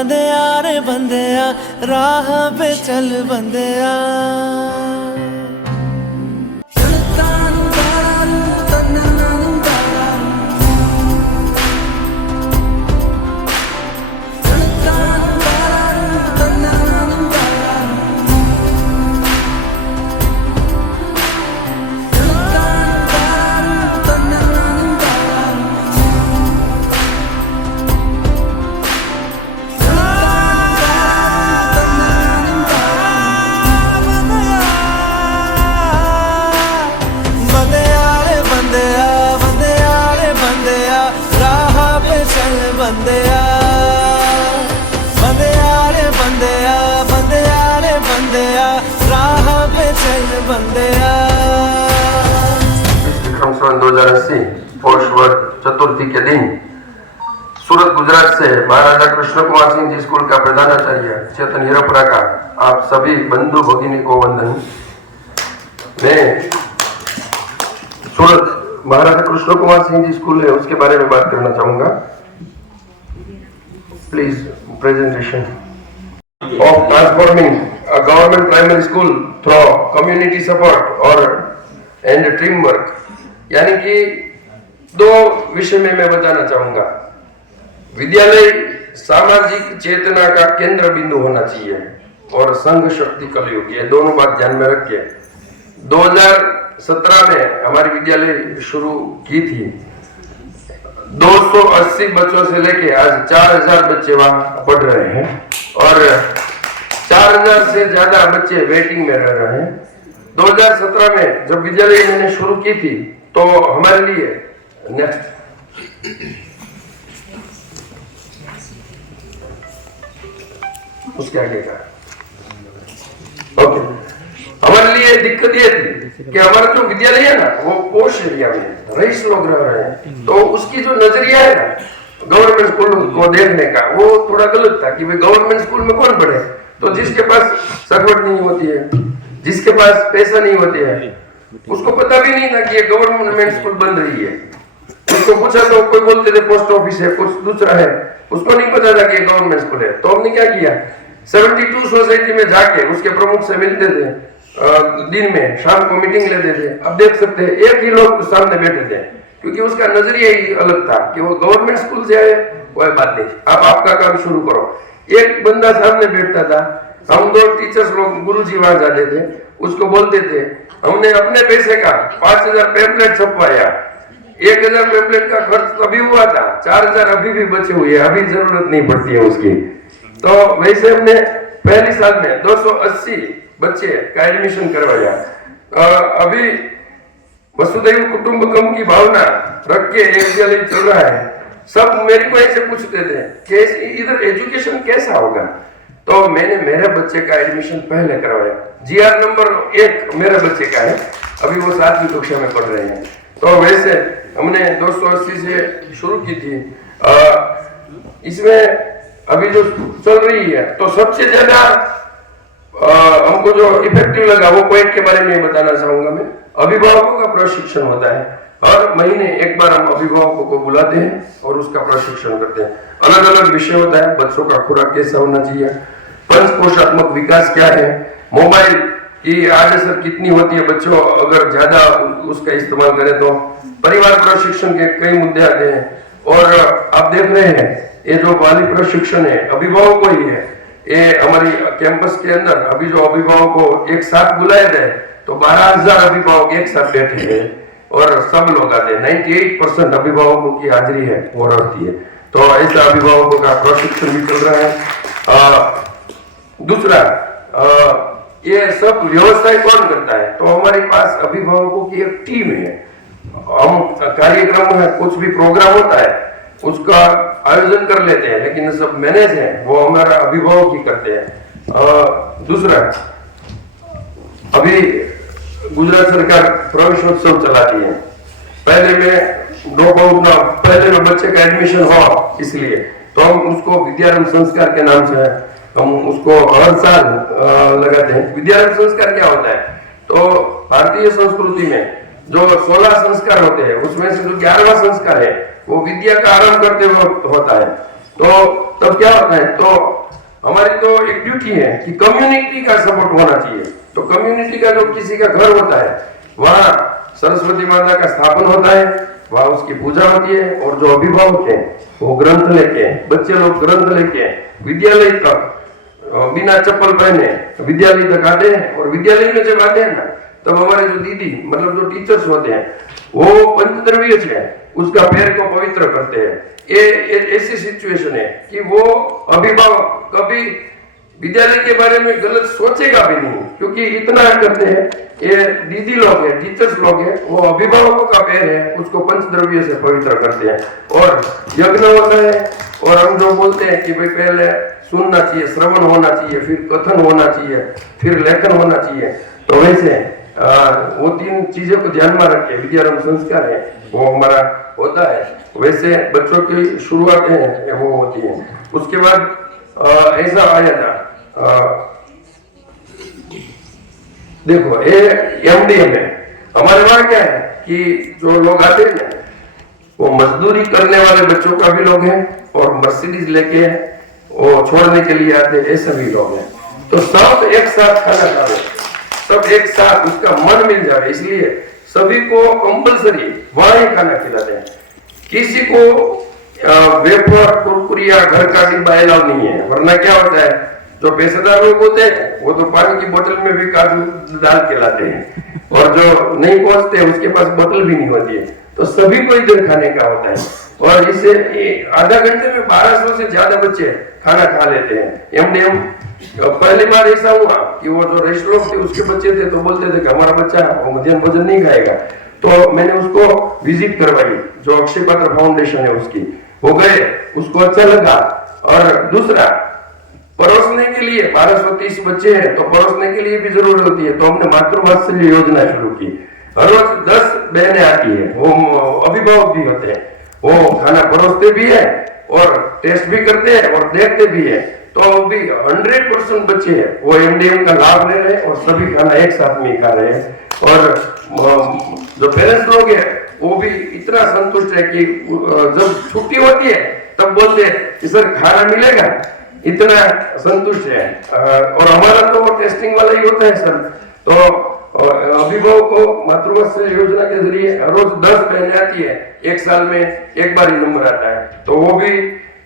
बंदेया रे बंदेया राह पे चल बंदेया बंदेया बंदेया रे बंदेया बंदेया रे बंदेया राह पे चल बंदेया। विक्रम संवत 2080 पौष वर्ष चतुर्थी के दिन सूरत गुजरात से महाराजा कृष्ण कुमार सिंह जी स्कूल का प्रधानाचार्य चेतन हिरपरा का आप सभी बंधु भगिनी को वंदन। मैं सूरत महाराजा कृष्ण कुमार सिंह जी स्कूल है उसके बारे में बात करना चाहूंगा। Please, presentation of transforming a government primary school through community support or and teamwork। यानी कि दो विषय में मैं बताना चाहूंगा। विद्यालय सामाजिक चेतना का केंद्र बिंदु होना चाहिए और संघ शक्ति कलयुग, ये दोनों बात ध्यान में रखिए। 2017 में हमारी विद्यालय शुरू की थी। 280 बच्चों से लेके आज 4000 बच्चे वहां पढ़ रहे हैं और 4000 से ज्यादा बच्चे वेटिंग में रह रहे हैं। 2017 में जब विद्यालय मैंने शुरू की थी तो हमारे लिए नेक्स्ट उसके आगे का ओके, हमारे लिए दिक्कत ये थी कि हमारा जो विद्यालय है ना वो पोश एरिया में रईस लोग रह रहे हैं, तो उसकी जो नजरिया है ना गवर्नमेंट स्कूल को देखने का वो थोड़ा गलत था कि भाई गवर्नमेंट स्कूल में कौन पढ़े। तो जिसके पास सगवट नहीं होती है, जिसके पास पैसा नहीं होती है, उसको पता भी नहीं था कि ये गवर्नमेंट स्कूल बन रही है। उसको पूछा तो कोई बोलते थे पोस्ट ऑफिस है, कुछ दूसरा है, उसको नहीं पता था कि ये गवर्नमेंट स्कूल है। तो हमने क्या किया, 72 सोसाइटी में जाके उसके प्रमुख से मिलते थे, दिन में शाम को मीटिंग लेते थे। अब देख सकते हैं एक ही लोग सामने बैठे थे क्योंकि उसका नजरिया ही अलग था कि वो गवर्नमेंट स्कूल से आए, कोई बात नहीं, आप आपका काम शुरू करो। एक बंदा सामने बैठता था, हम दो टीचर्स लोग गुरुजी वहां जाते थे, उसको बोलते थे हमने अपने पैसे का 5000 पैम्पलेट छपवाया, 1000 पैम्पलेट का खर्च तभी हुआ था, 4000 अभी भी बचे हुए, अभी जरूरत नहीं पड़ती है उसकी। तो वैसे हमने पहली साल में 280 बच्चे का एडमिशन करवाया। अभी वसुधैव कुटुंबकम की भावना रख के एक विद्यालय चल रहा है। सब मेरे को ऐसे पूछते थे कि इधर एजुकेशन कैसा होगा, तो मैंने मेरे बच्चे का एडमिशन पहले करवाया। GR नंबर 1 मेरे बच्चे का है, अभी वो 7वीं कक्षा में पढ़ रहे हैं। तो वैसे हमने 280 से शुरू की थी। इसमें अभी जो चल रही है तो सबसे ज्यादा हमको जो इफेक्टिव लगा वो पॉइंट के बारे में बताना चाहूंगा मैं। अभिभावकों का प्रशिक्षण होता है, हर महीने एक बार हम अभिभावकों को बुलाते हैं और उसका प्रशिक्षण करते हैं। अलग अलग विषय होता है, बच्चों का खुराक कैसा होना चाहिए, पंच पोषात्मक विकास क्या है, मोबाइल की आदत कितनी होती है बच्चों अगर ज्यादा उसका इस्तेमाल करें तो, परिवार प्रशिक्षण के कई मुद्दे आते हैं। और आप देख रहे हैं ये जो बाली प्रशिक्षण है अभिभावक को ही है, ये हमारी कैंपस के अंदर अभी जो अभिभावक को एक साथ बुलाया जाए तो 12000 अभिभावक एक साथ बैठे हैं और सब लोग आते हैं। 98% अभिभावकों की हाजिरी है वो रहती है। तो ऐसा अभिभावकों का प्रशिक्षण भी चल रहा है। दूसरा ये सब व्यवस्थाएं कौन करता है, तो हमारे पास अभिभावकों की एक टीम है। हम कार्यक्रम है, कुछ भी प्रोग्राम होता है उसका आयोजन कर लेते हैं, लेकिन सब मैनेज है वो हमारा अभिभावक ही करते हैं। दूसरा अभी गुजरात सरकार प्रवेशोत्सव चलाती है। पहले में बच्चे का एडमिशन हो, इसलिए तो हम उसको विद्यारंभ संस्कार के नाम से हम उसको हर साल लगाते हैं। विद्यारंभ संस्कार क्या होता है, तो भारतीय संस्कृति में जो 16 संस्कार होते हैं उसमें से जो 11वां संस्कार है वो विद्या का आरंभ करते वक्त होता है। तो तब क्या होता है, तो हमारी तो एक ड्यूटी है कि कम्युनिटी का सपोर्ट होना चाहिए। तो कम्युनिटी का जो किसी का घर होता है वहां सरस्वती माता का स्थापन होता है, वहां उसकी पूजा होती है, और जो अभिभावक है वो ग्रंथ लेके, बच्चे लोग ग्रंथ लेके विद्यालय तक बिना चप्पल पहने विद्यालय तक आते हैं। और विद्यालय में जब आते हैं ना, तब हमारे जो दीदी मतलब जो टीचर्स होते हैं वो पंचद्रव्य से उसका पैर को पवित्र करते हैं। ये ऐसी सिचुएशन है कि वो अभिभावक कभी विद्यालय के बारे में गलत सोचेगा भी नहीं, क्योंकि इतना करते हैं। ये दीदी लोग हैं, टीचर्स लोग हैं, वो अभिभावकों का पैर है उसको पंचद्रव्य से पवित्र करते हैं। और यज्ञ होता है, और हम जो बोलते हैं कि भाई पहले सुनना चाहिए, श्रवण होना चाहिए, फिर कथन होना चाहिए, फिर लेखन होना चाहिए। तो वैसे वो 3 चीजों को ध्यान में रख के विद्यारंभ संस्कार है वो हमारा होता है। वैसे बच्चों की शुरुआत है वो होती है। उसके बाद ऐसा आया था, देखो ये एमडीएम है हमारे वहां। क्या है कि जो लोग आते हैं ना, वो मजदूरी करने वाले बच्चों का भी लोग हैं, और मर्सिडीज लेके वो छोड़ने के लिए आते, ऐसे भी लोग हैं। तो सब एक साथ खाना खा रहे, सब एक साथ उसका मन मिल जाए, इसलिए सभी को कंपलसरी वहां ही खाना खिलाते हैं। किसी को वेफर कुरकुरिया घर का डिब्बा अलाउ नहीं है, वरना क्या होता है जो पेशेदार लोग होते हैं वो तो पानी की बोतल में भी काजू डाल के लाते हैं, और जो नहीं पहुंचते उसके पास बोतल भी नहीं होती है। तो सभी को इधर खाने का होता है, और इससे आधा घंटे में 1200 से ज्यादा बच्चे खाना खा लेते हैं। एमडीएम पहली बार ऐसा हुआ कि वो जो रेस्ट लोग थे उसके बच्चे थे, तो बोलते थे कि हमारा बच्चा मध्याह्न भोजन नहीं खाएगा। तो मैंने उसको विजिट करवाई, जो अक्षय पात्र फाउंडेशन है उसकी, वो गए, उसको अच्छा लगा। और दूसरा, परोसने के लिए 1230 बच्चे हैं, तो परोसने के लिए भी जरूरत होती है, तो हमने मातृवात्सल्य योजना शुरू की। हर रोज 10 बहनें आती है, वो अभिभावक भी होते हैं, वो खाना परोसते भी है और टेस्ट भी करते हैं और देखते भी है। तो अभी 100% बच्चे हैं वो एमडीएम का लाभ ले रहे हैं, और सभी खाना एक साथ में खा रहे हैं। और जो पेरेंट्स लोग हैं वो भी इतना संतुष्ट है कि जब छुट्टी होती है तब बोलते हैं कि सर खाना मिलेगा, इतना संतुष्ट है। और हमारा तो टेस्टिंग वाला ही होता है सर। तो अभिभावक को मातृवात्सल्य योजना के जरिए रोज 10 बहनें आती है, एक साल में एक बार ही नंबर आता है, तो वो भी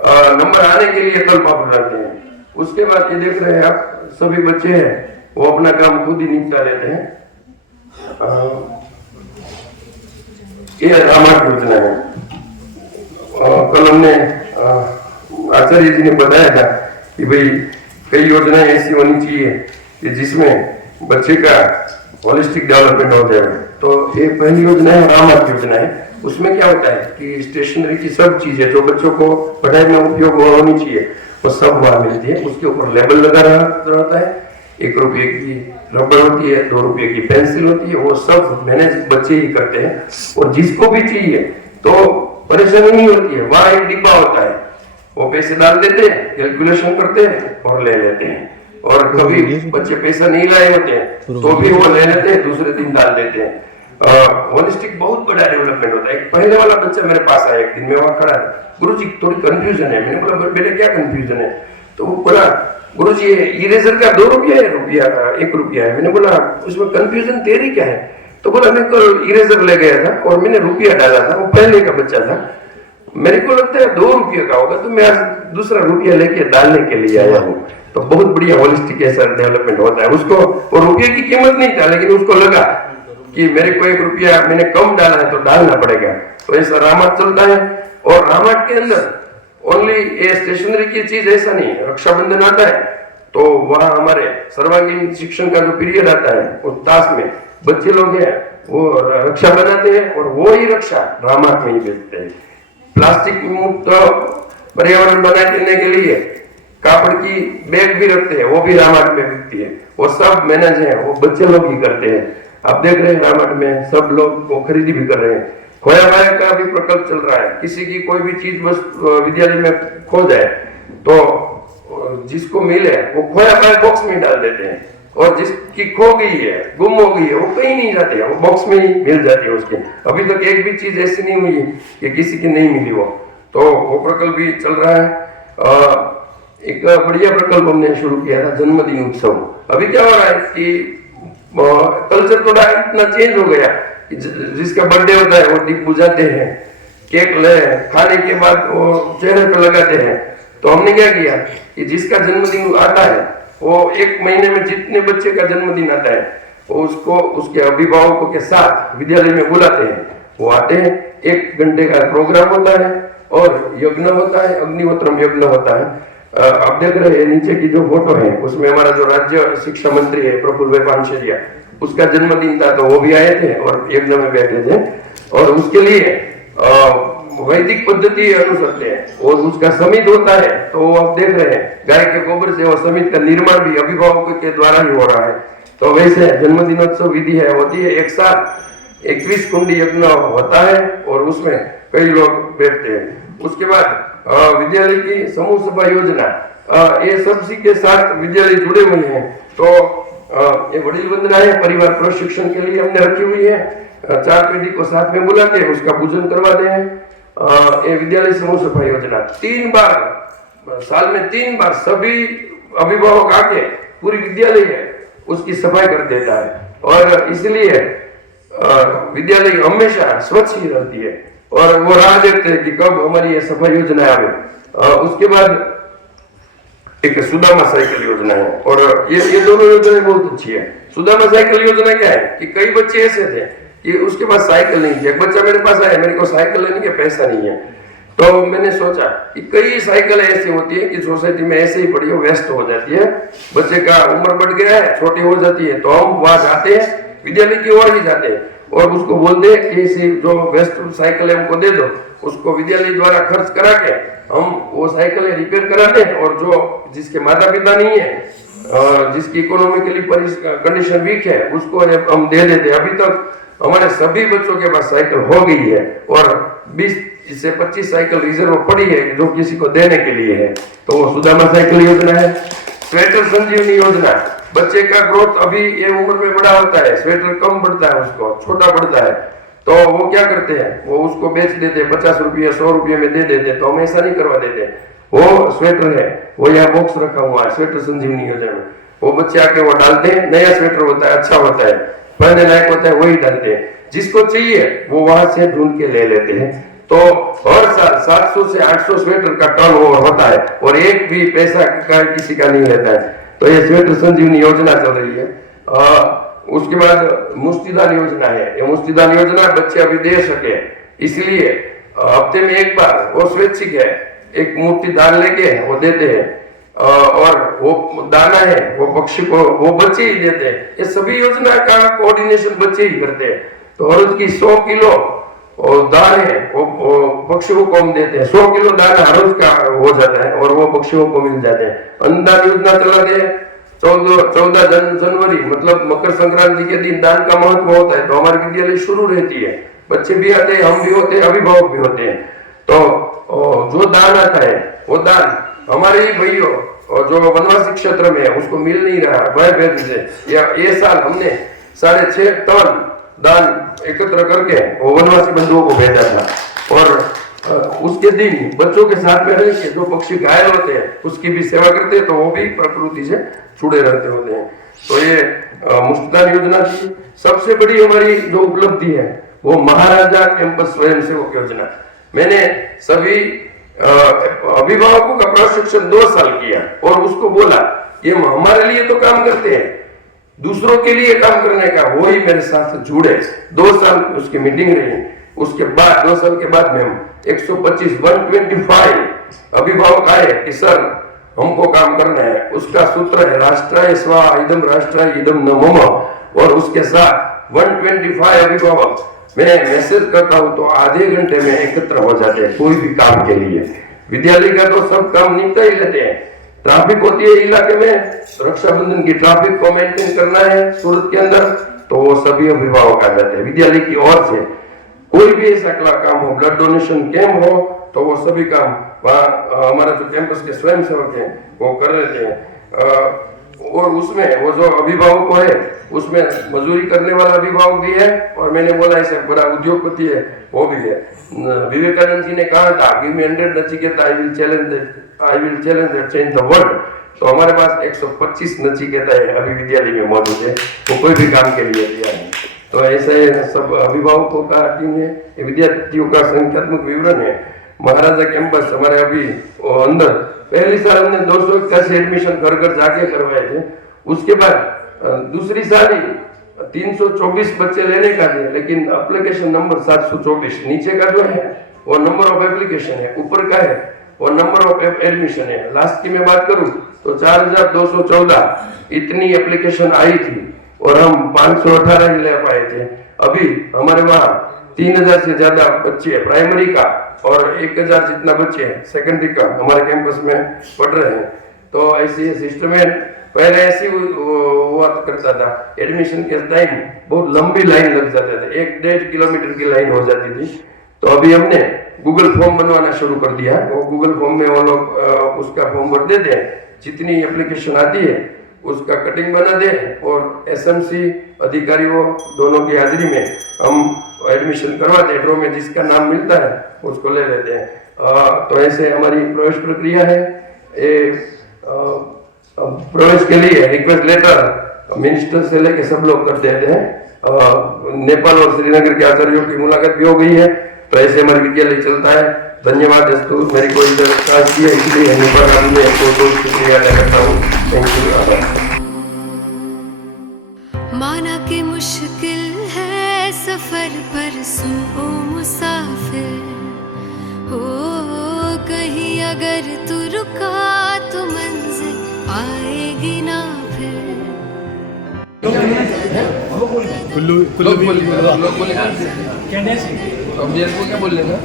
नंबर आने के लिए तलपा रहते हैं। उसके बाद ये देख रहे हैं आप, सभी बच्चे हैं वो अपना काम खुद ही निपटा लेते हैं। ये रामायण योजना है। कल हमने आचार्य जी ने बताया था कि भाई कई योजनाएं ऐसी होनी चाहिए कि जिसमें बच्चे का होलिस्टिक डेवलपमेंट हो जाए। तो ये पहली योजना है रामायण योजना है। उसमें क्या होता है कि स्टेशनरी की सब चीजें जो बच्चों को पढ़ाई में उपयोग होनी चाहिए वो सब वहां मिलती है। उसके ऊपर लेबल लगा रहता है, 1 रुपये की रबड़ होती है, 2 रुपये की पेंसिल होती है, वो सब मैनेज बच्चे ही करते हैं। और जिसको भी चाहिए तो परेशानी नहीं होती है, वहां एक डिब्बा होता है, वो पैसे डाल देते हैं, कैलकुलेशन करते हैं और ले लेते हैं। और कभी बच्चे पैसा नहीं लाए होते हैं तो भी वो ले लेते हैं, दूसरे दिन डाल देते हैं। होलिस्टिक बहुत बड़ा डेवलपमेंट होता है। एक पहले वाला बच्चा मेरे पास आया एक दिन, मैं वहां खड़ा था, गुरुजी थोड़ी कंफ्यूजन है। मैंने बोला बेटे क्या कंफ्यूजन है? तो वो बोला गुरुजी इरेजर का 2 रुपया है, 1 रुपया है। मैंने बोला उसमें कंफ्यूजन तेरी क्या है? तो बोला मैं कल इरेजर ले गया था और मैंने रुपया डाला था, वो पहले का बच्चा था, मेरे को लगता है 2 रुपये का होगा, तो मैं आज दूसरा रुपया लेके डालने के लिए आया हूँ। तो बहुत बढ़िया होलिस्टिक ऐसा डेवलपमेंट होता है। उसको वो रुपये की कीमत नहीं था, लेकिन उसको लगा कि मेरे को 1 रुपया मैंने कम डाला है तो डालना पड़ेगा। तो ऐसा रामायण चलता है। और रामायण के अंदर ओनली ये स्टेशनरी की चीज ऐसा नहीं है। रक्षाबंधन आता है तो वहां हमारे सर्वांगीण शिक्षण का जो पीरियड आता है उस ताश में बच्चे लोग हैं वो रक्षा बनाते हैं, और वो ही रक्षा रामायण में ही बेचते हैं। प्लास्टिक मुक्त पर्यावरण बनाने के लिए कापड़ की बैग भी रखते हैं, वो भी रामायण में बिकती है। वो सब मैनेज है वो बच्चे लोग ही करते हैं। आप देख रहे हैं रामायण में सब लोग वो खरीदी भी कर रहे हैं। खोया भाया का भी प्रकल्प चल रहा है। किसी की कोई भी चीज बस विद्यालय में खो जाए तो जिसको मिले वो खोया भाया बॉक्स में डाल देते हैं, और जिसकी खो गई है गुम हो गई है वो कहीं नहीं जाते हैं, वो बॉक्स में ही मिल जाती है उसके। अभी तक एक भी चीज ऐसी नहीं हुई कि किसी की नहीं मिली हो। तो वो प्रकल्प भी चल रहा है। एक बढ़िया प्रकल्प हमने शुरू किया था, जन्मदिन उत्सव। अभी क्या हो रहा है कि कल्चर थोड़ा इतना चेंज हो गया कि जिसका बर्थडे होता है वो दीप बुझाते हैं, केक ले, खाने के बाद वो चेहरे पर लगाते हैं। तो हमने क्या किया कि जिसका जन्मदिन आता है वो 1 महीने में जितने बच्चे का जन्मदिन आता है वो उसको उसके अभिभावकों के साथ विद्यालय में बुलाते हैं। वो आते हैं, 1 घंटे का प्रोग्राम होता है और यज्ञ होता है, अग्निहोत्रम यज्ञ होता है। आप देख रहे हैं नीचे की जो फोटो है उसमें हमारा जो राज्य शिक्षा मंत्री है प्रफुल्ल भाई पानसरिया, उसका जन्मदिन था तो वो भी आए थे और यज्ञ में बैठे थे। और उसके लिए वैदिक पद्धति अनुसरते हैं और उसका समित होता है। तो वो आप देख रहे हैं गाय के गोबर से वो समित का निर्माण भी अभिभावकों के द्वारा ही हो रहा है। तो वैसे जन्मदिनोत्सव विधि है होती है, एक साथ 21 कुंडी यज्ञ होता है और उसमें कई लोग बैठते हैं। उसके बाद विद्यालय की समूह सभा योजना, ये सभी के साथ विद्यालय जुड़े हुए हैं। तो ये वडील वंदना है, परिवार प्रशिक्षण के लिए हमने रखी हुई है। 4 पीढ़ी को साथ में बुला के उसका पूजन करवाते हैं। ये विद्यालय समूह सभा योजना 3 बार साल में 3 बार सभी अभिभावक आके पूरी विद्यालय है उसकी सफाई कर देता है। और इसलिए विद्यालय हमेशा स्वच्छ ही रहती है और वो राह देखते हैं कि कब हमारी ये सफाई योजना आवे। उसके बाद एक सुदामा साइकिल योजना है और ये दोनों योजनाएं बहुत अच्छी है। सुदामा साइकिल योजना क्या है कि कई बच्चे ऐसे थे कि उसके पास साइकिल नहीं थी। एक बच्चा मेरे पास आया, मेरे को साइकिल लेने के पैसा नहीं है। तो मैंने सोचा कि कई साइकिल ऐसी होती है कि सोसाइटी में ऐसे ही पड़ी हो, वेस्ट हो जाती है, बच्चे का उम्र बढ़ गया है, छोटी हो जाती है, तो हम वहां जाते हैं, विद्यालय की ओर ही जाते हैं और उसको बोलते हैं कि ऐसी जो वेस्ट साइकिल है हमको दे दो। उसको विद्यालय द्वारा खर्च करा के हम वो साइकिल रिपेयर कराते हैं और जो जिसके माता पिता नहीं है, जिसकी इकोनॉमिकली कंडीशन वीक है, उसको हम दे देते हैं। अभी तक हमारे सभी बच्चों के पास साइकिल हो गई है और 20 से 25 साइकिल रिजर्व पड़ी है जो किसी को देने के लिए है। तो वो सुदामा साइकिल योजना है। स्वेटर संजीवनी योजना, बच्चे का ग्रोथ अभी ये उम्र में बड़ा होता है, स्वेटर कम बढ़ता है, उसको छोटा बढ़ता है, तो वो क्या करते हैं, वो उसको बेच देते, 50 रुपये 100 रुपये में दे देते। तो हम ऐसा नहीं करवा देते। वो स्वेटर है, वो यहाँ बॉक्स रखा हुआ है स्वेटर संजीवनी योजना में, वो बच्चे आके वो डालते हैं, नया स्वेटर होता है, अच्छा होता है, पहनने लायक होता है, वही डालते हैं। जिसको चाहिए वो वहां से ढूंढ के ले लेते हैं। तो हर साल 700 से 800 स्वेटर का टर्नओवर होता है और एक भी पैसा का किसी का नहीं लेता है। तो ये स्वेटर संजीवनी योजना चल रही है। उसके बाद मुफ्तीदान योजना है। ये मुफ्तीदान योजना बच्चे अभी दे सके, इसलिए हफ्ते में 1 बार वो स्वैच्छिक है, एक मुफ्ती दान लेके वो देते हैं और वो दाना है वो पक्षी को वो बच्चे ही देते हैं। ये सभी योजना का कोऑर्डिनेशन बच्चे ही करते हैं। तो हर रोज की 100 किलो और दान है वो पक्षियों को हम देते हैं। 100 किलो दाना हर रोज का हो जाता है और वो पक्षियों को मिल जाते हैं। अन्नदान योजना चलाते हैं। 14 जनवरी मतलब मकर संक्रांति के दिन दान का महत्व होता है। तो हमारी विद्यालय शुरू रहती है, बच्चे भी आते हैं, हम भी होते हैं, अभिभावक भी होते हैं। तो जो दान आता है वो दान हमारे ही भाइयों और जो वनवासी क्षेत्र में है उसको मिल नहीं रहा भय भेद से। या ये साल हमने 6.5 टन दान एकत्र करके वो वनवासी बंधुओं को भेजा था और उसके दिन बच्चों के साथ में रह के जो पक्षी घायल होते हैं उसकी भी सेवा करते हैं, तो वो भी प्रकृति से जुड़े रहते होते हैं। तो ये मुफ्तीदान योजना थी। सबसे बड़ी हमारी जो उपलब्धि है वो महाराजा कैंपस स्वयंसेवक योजना। मैंने सभी अभिभावकों का प्रशिक्षण 2 साल किया और उसको बोला ये हमारे लिए तो काम करते हैं, दूसरों के लिए काम करने का, वो ही मेरे साथ जुड़े। 2 साल उसकी मीटिंग रही। उसके बाद 2 साल के बाद में 125 अभिभावक आए कि सर हमको काम करना है। उसका सूत्र है राष्ट्राय स्वा इदम राष्ट्राय इदम न मम। और उसके साथ 125 अभिभावक मैं मैसेज करता हूं तो आधे घंटे में एकत्र हो जाते हैं कोई भी काम के लिए। विद्यालय का तो सब काम निपटा ही लेते हैं। ट्रैफिक होती है इलाके में, रक्षाबंधन की ट्रैफिक को मेंटेन करना है सूरत के अंदर, तो वो सभी अभिभावक आ जाते हैं विद्यालय की ओर से। कोई भी ऐसा काम हो, ब्लड डोनेशन कैंप हो, तो वो सभी काम वहाँ हमारा जो कैंपस के स्वयंसेवक हैं वो कर लेते हैं। और उसमें वो जो अभिभावक है उसमें मजदूरी करने वाला अभिभावक भी है और मैंने बोला ऐसा बड़ा उद्योगपति है वो भी है। विवेकानंद जी ने कहा था give me 100 Nachiketa I will challenge that change the world. तो हमारे पास 125 नचिकेता है अभी विद्यालय में मौजूद है, वो कोई भी काम के लिए तैयार है। तो ऐसे सब अभिभावकों का टीम है, विद्यार्थियों का संख्यात्मक विवरण है। महाराजा कैंपस हमारे अभी अंदर पहली साल हमने 281 एडमिशन घर घर जाके करवाए थे। उसके बाद दूसरी साल ही 324 बच्चे लेने का थे, लेकिन एप्लीकेशन नंबर 724 नीचे का जो है वो नंबर ऑफ एप्लीकेशन है, ऊपर का है वो नंबर ऑफ एडमिशन है। लास्ट की मैं बात करूं तो 4214 इतनी एप्लीकेशन आई थी और हम 518 ही ले पाए थे। अभी हमारे वहाँ 3000 से ज्यादा बच्चे प्राइमरी का और 1000 जितना बच्चे सेकेंडरी का हमारे कैंपस में पढ़ रहे हैं। तो ऐसी सिस्टम है। पहले ऐसी हुआ करता था, एडमिशन के टाइम बहुत लंबी लाइन लग जाते थे, 1-1.5 किलोमीटर की लाइन हो जाती थी। तो अभी हमने गूगल फॉर्म बनवाना शुरू कर दिया। वो गूगल फॉर्म में वो लोग उसका फॉर्म भर देते हैं, जितनी एप्लीकेशन आती है उसका कटिंग बना दे और एसएमसी अधिकारियों दोनों की हाजिरी में हम एडमिशन करवाते हैं। ड्रॉ में जिसका नाम मिलता है उसको ले लेते हैं। तो ऐसे हमारी प्रवेश प्रक्रिया है। प्रवेश के लिए रिक्वेस्ट लेटर मिनिस्टर से लेके सब लोग कर देते हैं। नेपाल और श्रीनगर के आचार्यों की मुलाकात भी हो गई है। तो ऐसे हमारे विद्यालय चलता है। धन्यवाद दोस्तों, मेरी कोई दरख्वास्त की है इसलिए नेपाल में बहुत शुक्रिया अदा करता हूँ। Thank you. माना कि मुश्किल है सफर पर सुनो मुसाफिर हो, कहीं अगर तू रुका तो मंजिल आएगी ना फिर। क्या बोलने का?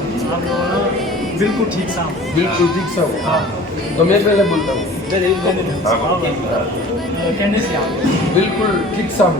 बिल्कुल ठीक साहब, बिल्कुल ठीक साहब। तो मैं पहले बोलता हूँ कहने से आप बिल्कुल ठीक साहब।